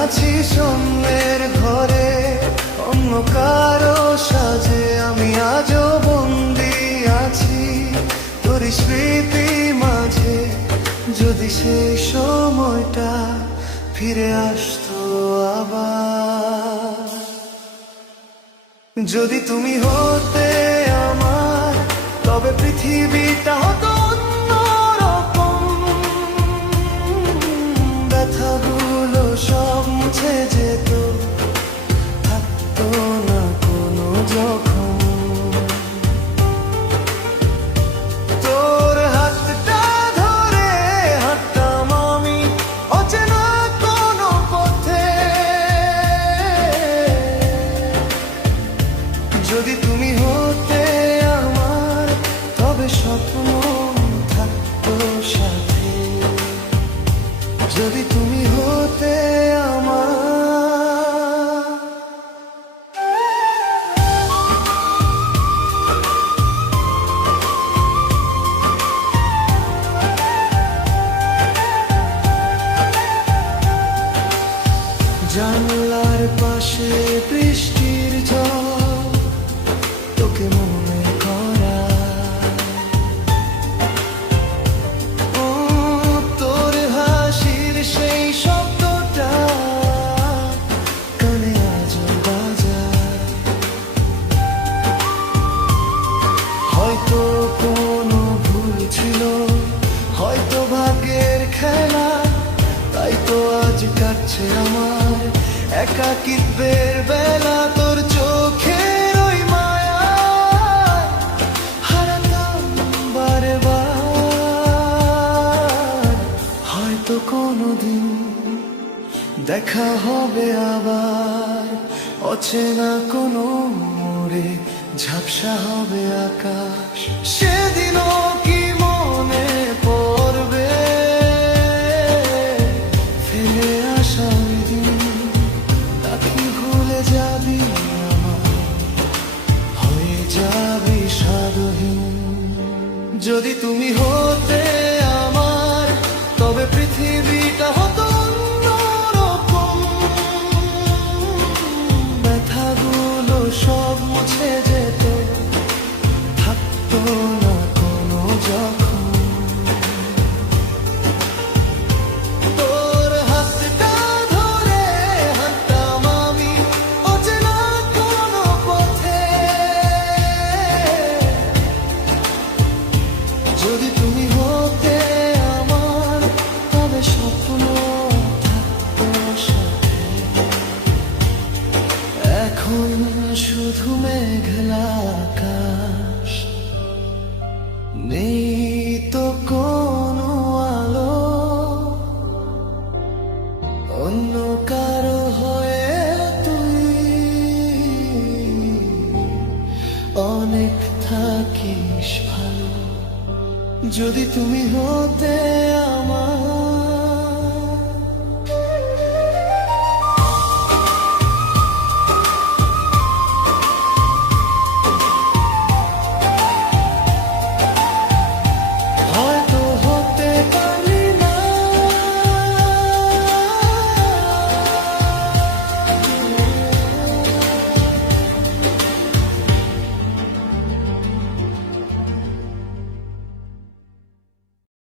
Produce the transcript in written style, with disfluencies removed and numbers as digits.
আছি স্বপ্নের ঘরে, অন্য কারো সাজে আমি আজও বন্দি আছি তোর স্মৃতি মাঝে। যদি সেই সময়টা ফিরে আসতো আবার, যদি তুমি হতে আমার, তবে পৃথিবীটা হতো অন্যরকম। ব্যথাগুলো সব মুছে যেত, থাকতো না কোনো জখম। তোর হাতটা ধরে হাঁটতাম আমি অচেনা কোনো পথে। যদি তুমি হতে আমার, তবে স্বপ্ন থাকতো সাথে। যদি তুমি হতে আমার। জানলার পাশে বৃষ্টির জল তোকে মনে করা, ও তোর হাসির সেই শব্দটা কানে আজও বাজায়। হয়তো কোনো ভুল ছিল, হয়তো ভাগ্যের খেলা, তাই তো আজ কাটছে আমার একাকিত্বের বেলা। তোর চোখের ওই মায়া হারাতাম বারে বার। হয়তো কোনোদিন দেখা হবে আবার, অচেনা কোনো মোড়ে ঝাপসা হবে আকাশ। সেদিনও কি মনে পড়বে ফিরে আসা ওই দিন? নাকি ভুলে যাবি আমার, হয়ে যাবি স্বাদহীন? যদি তুমি হতে আমার, তবে পৃথিবীটা হতো অন্যরকম। ব্যথাগুলো সব মুছে যেত, থাকতো না কোনো জখম। তোর হাতটা ধরে হাঁটতাম আমি অচেনা কোনো পথে। যদি তুমি হতে আমার, তবে স্বপ্ন থাকতো সাথে। এখন শুধু মেঘলা আকাশ, নেই তো কোনো আলো। অন্য কারো হয়ে তুই অনেক থাকিস ভালো। যদি তুমি হতে